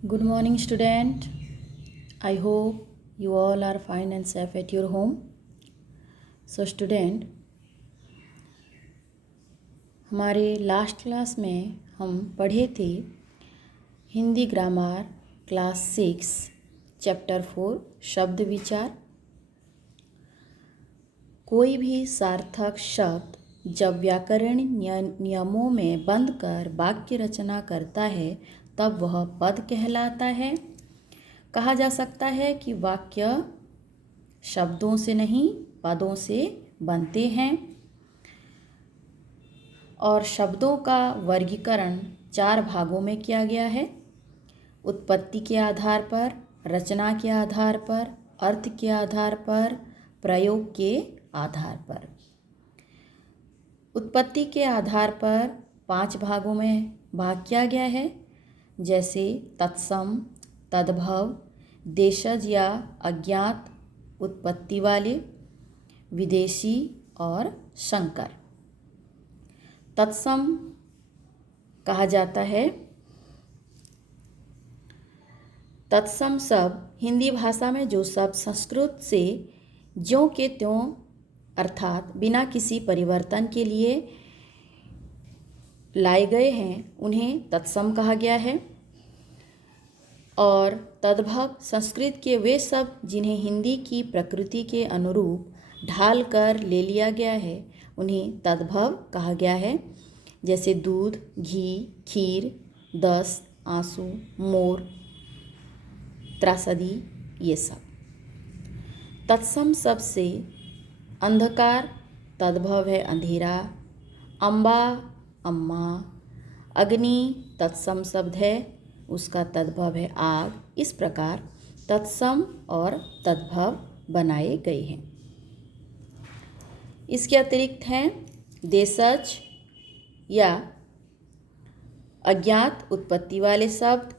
Good morning, student. I hope you all are fine and safe at your home. So, student, हमारे last class में हम पढ़े थे Hindi grammar class 6 chapter 4 शब्द विचार। कोई भी सार्थक शब्द जब व्याकरण नियमों में बंध कर वाक्य रचना करता है तब वह पद कहलाता है। कहा जा सकता है कि वाक्य शब्दों से नहीं पदों से बनते हैं और शब्दों का वर्गीकरण 4 भागों में किया गया है। उत्पत्ति के आधार पर, रचना के आधार पर, अर्थ के आधार पर, प्रयोग के आधार पर। उत्पत्ति के आधार पर 5 भागों में भाग किया गया है, जैसे तत्सम, तद्भव, देशज या अज्ञात उत्पत्ति वाले, विदेशी और संकर। तत्सम कहा जाता है। तत्सम शब्द हिंदी भाषा में जो शब्द संस्कृत से ज्यों के त्यों अर्थात बिना किसी परिवर्तन के लिए लाए गए हैं उन्हें तत्सम कहा गया है। और तद्भव संस्कृत के वे शब्द जिन्हें हिंदी की प्रकृति के अनुरूप ढाल कर ले लिया गया है उन्हें तद्भव कहा गया है, जैसे दूध, घी, खीर, दस्त, आंसू, मोर, त्रासदी, ये सब। तत्सम शब्द से अंधकार तद्भव है अंधेरा, अम्बा अम्मा, अग्नि तत्सम शब्द है, उसका तद्भव है आग। इस प्रकार तत्सम और तद्भव बनाए गए हैं। इसके अतिरिक्त हैं देशज या अज्ञात उत्पत्ति वाले शब्द,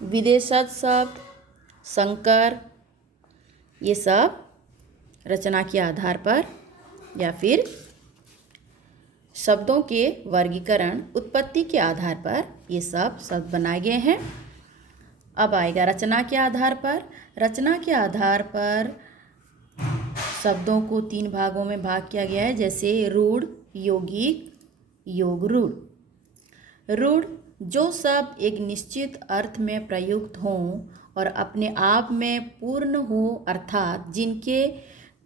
विदेशज शब्द, संकर, ये सब रचना के आधार पर या फिर शब्दों के वर्गीकरण उत्पत्ति के आधार पर ये सब शब्द बनाए गए हैं। अब आएगा रचना के आधार पर। रचना के आधार पर शब्दों को 3 भागों में भाग किया गया है, जैसे रूढ़, यौगिक, योग रूढ़। रूढ़ जो शब्द एक निश्चित अर्थ में प्रयुक्त हों और अपने आप में पूर्ण हो, अर्थात जिनके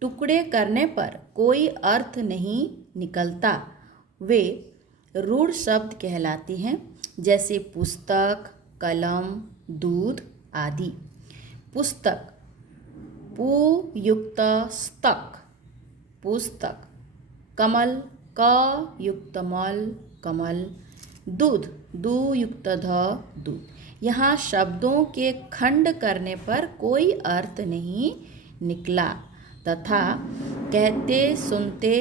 टुकड़े करने पर कोई अर्थ नहीं निकलता, वे रूढ़ शब्द कहलाते हैं, जैसे पुस्तक, कलम, दूध आदि। पुस्तक पु युक्त स्तक पुस्तक, कमल क युक्त मल कमल, दूध दू युक्त ध दूध। यहाँ शब्दों के खंड करने पर कोई अर्थ नहीं निकला तथा कहते सुनते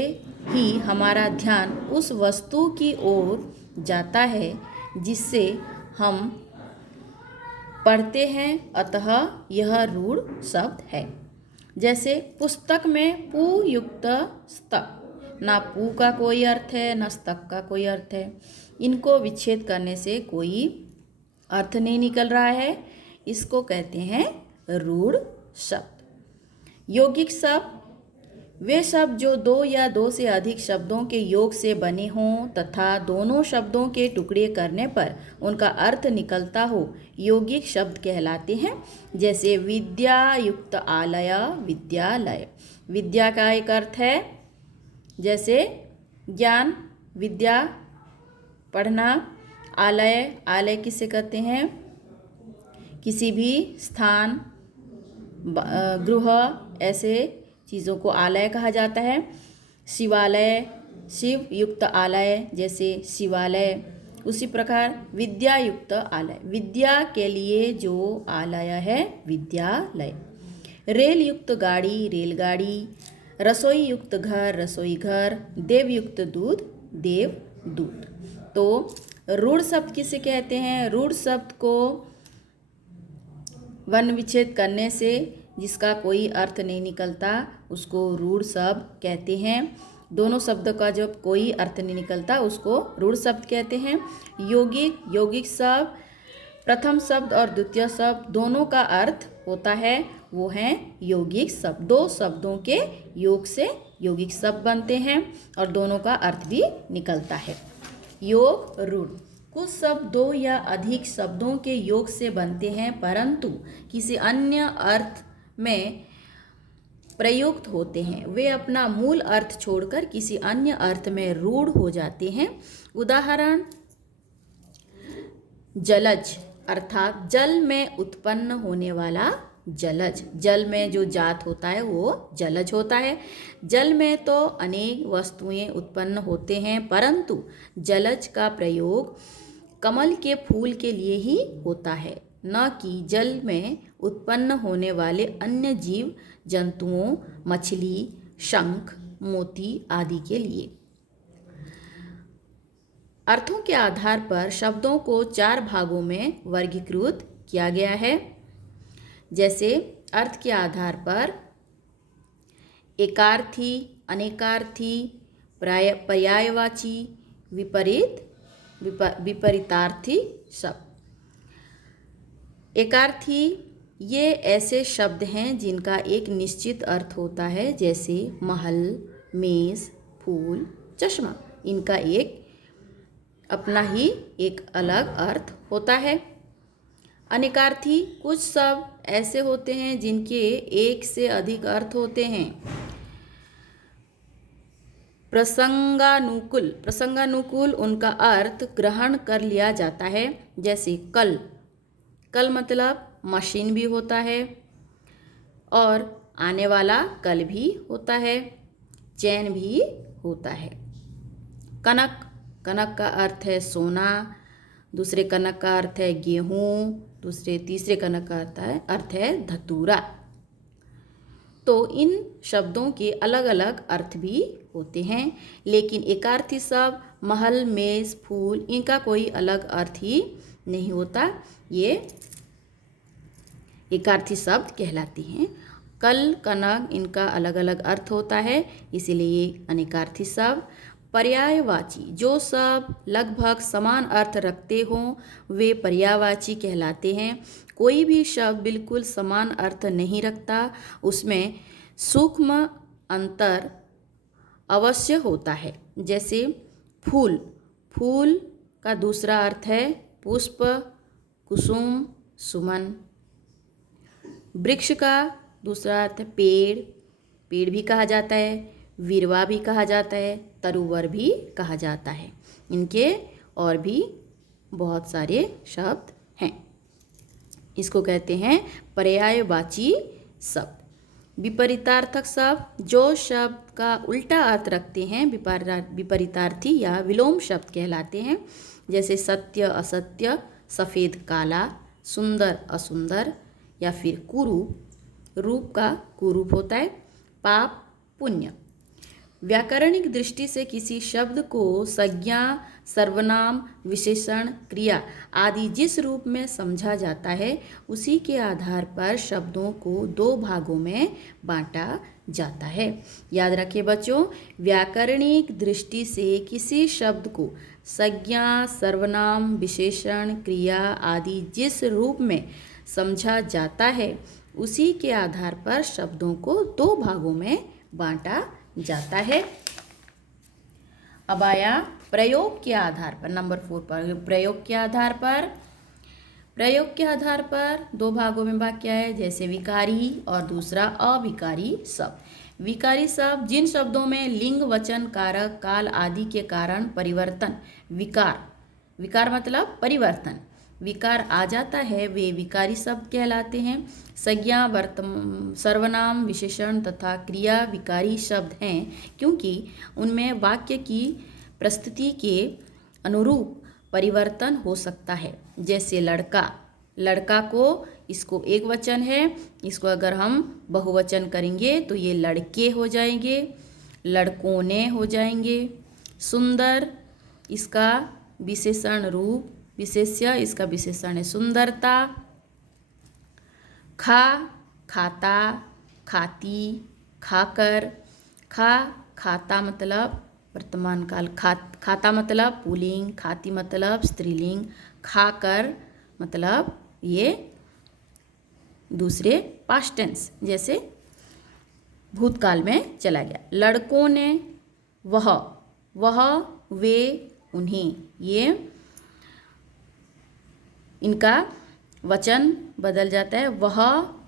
ही हमारा ध्यान उस वस्तु की ओर जाता है जिससे हम पढ़ते हैं, अतः यह रूढ़ शब्द है। जैसे पुस्तक में पु युक्त स्तक, ना पु का कोई अर्थ है ना स्तक का कोई अर्थ है। इनको विच्छेद करने से कोई अर्थ नहीं निकल रहा है, इसको कहते हैं रूढ़ शब्द। यौगिक शब्द वे शब्द जो 2 या 2 से अधिक शब्दों के योग से बने हों तथा दोनों शब्दों के टुकड़े करने पर उनका अर्थ निकलता हो, यौगिक शब्द कहलाते हैं। जैसे विद्या युक्त आलय, विद्यालय। विद्या का एक अर्थ है जैसे ज्ञान, विद्या, पढ़ना। आलय, आलय किसे कहते हैं? किसी भी स्थान, गृह, ऐसे चीज़ों को आलय कहा जाता है। शिवालय, शिव युक्त आलय, जैसे शिवालय। उसी प्रकार विद्या युक्त आलय, विद्या के लिए जो आलय है विद्यालय। रेल युक्त गाड़ी, रेलगाड़ी। रसोई युक्त घर, रसोई घर। देव युक्त दूध, देव दूध। तो रूढ़ शब्द किसे कहते हैं? रूढ़ शब्द को वर्ण विच्छेद करने से जिसका कोई अर्थ नहीं निकलता उसको रूढ़ शब्द कहते हैं। दोनों शब्द का जब कोई अर्थ नहीं निकलता उसको रूढ़ शब्द कहते हैं। यौगिक, यौगिक शब्द प्रथम शब्द और द्वितीय शब्द दोनों का अर्थ होता है, वो हैं यौगिक शब्द। दो शब्दों के योग से यौगिक शब्द बनते हैं और दोनों का अर्थ भी निकलता है। योग रूढ़, कुछ शब्द दो या अधिक शब्दों के योग से बनते हैं परंतु किसी अन्य अर्थ में प्रयुक्त होते हैं। वे अपना मूल अर्थ छोड़कर किसी अन्य अर्थ में रूढ़ हो जाते हैं। उदाहरण, जलज अर्थात जल में उत्पन्न होने वाला जलज। जल में जो जात होता है वो जलज होता है। जल में तो अनेक वस्तुएं उत्पन्न होते हैं परंतु जलज का प्रयोग कमल के फूल के लिए ही होता है, न कि जल में उत्पन्न होने वाले अन्य जीव जंतुओं, मछली, शंख, मोती आदि के लिए। अर्थों के आधार पर शब्दों को 4 भागों में वर्गीकृत किया गया है। जैसे अर्थ के आधार पर एकार्थी, अनेकार्थी, पर्यायवाची, विपरीतार्थी शब्द। एकार्थी ये ऐसे शब्द हैं जिनका एक निश्चित अर्थ होता है, जैसे महल, मेज, फूल, चश्मा। इनका एक अपना ही एक अलग अर्थ होता है। अनेकार्थी कुछ शब्द ऐसे होते हैं जिनके एक से अधिक अर्थ होते हैं। प्रसंगानुकूल, प्रसंगानुकूल उनका अर्थ ग्रहण कर लिया जाता है। जैसे कल, कल मतलब मशीन भी होता है और आने वाला कल भी होता है, चैन भी होता है। कनक, कनक का अर्थ है सोना, दूसरे कनक का अर्थ है गेहूँ, तीसरे कनक का अर्थ है धतूरा। तो इन शब्दों के अलग अलग अर्थ भी होते हैं, लेकिन एकार्थी शब्द महल, मेज, फूल इनका कोई अलग अर्थ ही नहीं होता, ये एकार्थी शब्द कहलाती हैं। कल, कनक इनका अलग अलग अर्थ होता है, इसीलिए अनेकार्थी शब्द। पर्यायवाची, जो शब्द लगभग समान अर्थ रखते हों वे पर्यायवाची कहलाते हैं। कोई भी शब्द बिल्कुल समान अर्थ नहीं रखता, उसमें सूक्ष्म अंतर अवश्य होता है। जैसे फूल, फूल का दूसरा अर्थ है पुष्प, कुसुम, सुमन। वृक्ष का दूसरा अर्थ है पेड़, पेड़ भी कहा जाता है, विरवा भी कहा जाता है, तरुवर भी कहा जाता है। इनके और भी बहुत सारे शब्द हैं। इसको कहते हैं पर्यायवाची शब्द। विपरीतार्थक शब्द, जो शब्द का उल्टा अर्थ रखते हैं विपरीतार्थी या विलोम शब्द कहलाते हैं। जैसे सत्य, असत्य, सफ़ेद, काला, सुंदर, असुंदर, या फिर कुरूप, रूप का कुरूप होता है, पाप, पुण्य। व्याकरणिक दृष्टि से किसी शब्द को संज्ञा, सर्वनाम, विशेषण, क्रिया आदि जिस रूप में समझा जाता है उसी के आधार पर शब्दों को 2 भागों में बांटा जाता है। याद रखिए बच्चों, व्याकरणिक दृष्टि से किसी शब्द को संज्ञा, सर्वनाम, विशेषण, क्रिया आदि जिस रूप में समझा जाता है उसी के आधार पर शब्दों को 2 भागों में बांटा जाता है। अब आया प्रयोग के आधार पर, नंबर 4 पर। प्रयोग के आधार पर, प्रयोग के आधार पर 2 भागों में भाग किया है, जैसे विकारी और दूसरा अविकारी शब्द। विकारी शब्द जिन शब्दों में लिंग, वचन, कारक, काल आदि के कारण परिवर्तन, विकार, विकार मतलब परिवर्तन, विकार आ जाता है वे विकारी शब्द कहलाते हैं। संज्ञा, सर्वनाम, विशेषण तथा क्रिया विकारी शब्द हैं क्योंकि उनमें वाक्य की प्रस्तुति के अनुरूप परिवर्तन हो सकता है। जैसे लड़का, लड़का को इसको एक वचन है, इसको अगर हम बहुवचन करेंगे तो ये लड़के हो जाएंगे, लड़कों ने हो जाएंगे। सुंदर, इसका विशेषण रूप, विशेष्य इसका विशेषण है सुंदरता। खा, खाता, खाती, खाकर, खा, खाता मतलब वर्तमान काल, खाता मतलब पुल्लिंग, खाती मतलब स्त्रीलिंग, खाकर मतलब ये दूसरे पास्ट टेंस जैसे भूतकाल में चला गया। लड़कों ने वह, वे, उन्हें, ये इनका वचन बदल जाता है, वह,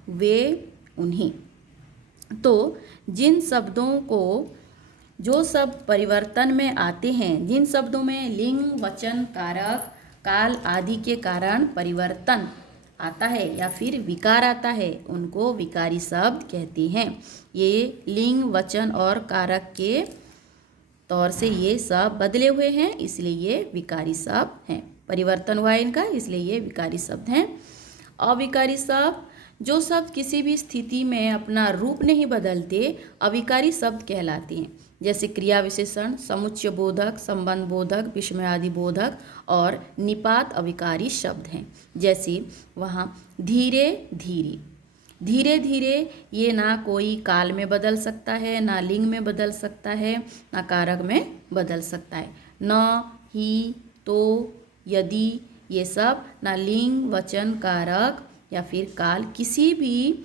वे, उन्हें। तो जिन शब्दों को, जो शब्द परिवर्तन में आते हैं, जिन शब्दों में लिंग, वचन, कारक, काल आदि के कारण परिवर्तन आता है या फिर विकार आता है, उनको विकारी शब्द कहते हैं। ये लिंग, वचन और कारक के तौर से ये शब्द बदले हुए हैं, इसलिए ये विकारी शब्द हैं। परिवर्तन हुआ है इनका, इसलिए ये विकारी शब्द हैं। अविकारी शब्द, जो शब्द किसी भी स्थिति में अपना रूप नहीं बदलते, अविकारी शब्द कहलाते हैं। जैसे क्रिया विशेषण, समुच्चय बोधक, संबंध बोधक, विस्मयादि बोधक और निपात अविकारी शब्द हैं। जैसे वहाँ धीरे धीरे, धीरे धीरे, ये ना कोई काल में बदल सकता है, ना लिंग में बदल सकता है, ना कारक में बदल सकता है। न, ही, तो, यदि, ये सब ना लिंग, वचन, कारक या फिर काल किसी भी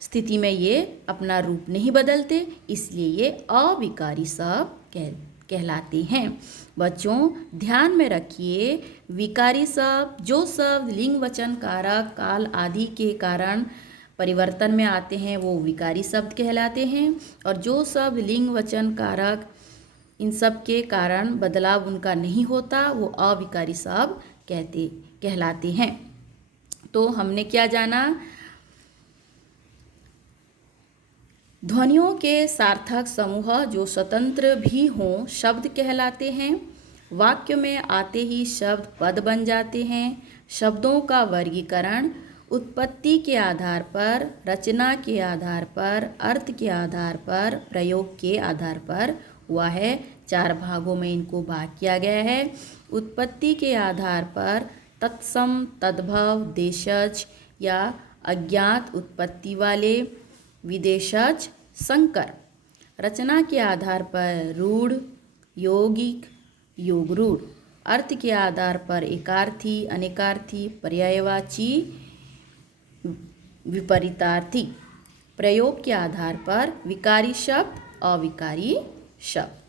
स्थिति में ये अपना रूप नहीं बदलते, इसलिए ये अविकारी शब्द कहलाते हैं। बच्चों ध्यान में रखिए, विकारी शब्द, जो शब्द लिंग, वचन, कारक, काल आदि के कारण परिवर्तन में आते हैं, वो विकारी शब्द कहलाते हैं। और जो शब्द लिंग, वचन, कारक इन सब के कारण बदलाव उनका नहीं होता, वो अविकारी शब्द कहलाते हैं। तो हमने क्या जाना? ध्वनियों के सार्थक समूह जो स्वतंत्र भी हों शब्द कहलाते हैं। वाक्य में आते ही शब्द पद बन जाते हैं। शब्दों का वर्गीकरण उत्पत्ति के आधार पर, रचना के आधार पर, अर्थ के आधार पर, प्रयोग के आधार पर हुआ है। 4 भागों में इनको भाग किया गया है। उत्पत्ति के आधार पर तत्सम, तद्भव, देशज या अज्ञात उत्पत्ति वाले, विदेशज, संकर। रचना के आधार पर रूढ़, यौगिक, योगरूढ़। अर्थ के आधार पर एकार्थी, अनेकार्थी, पर्यायवाची, विपरीतार्थी। प्रयोग के आधार पर विकारी शब्द, अविकारी शब्द।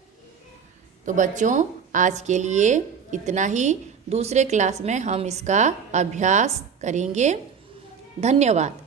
तो बच्चों आज के लिए इतना ही। दूसरे क्लास में हम इसका अभ्यास करेंगे। धन्यवाद।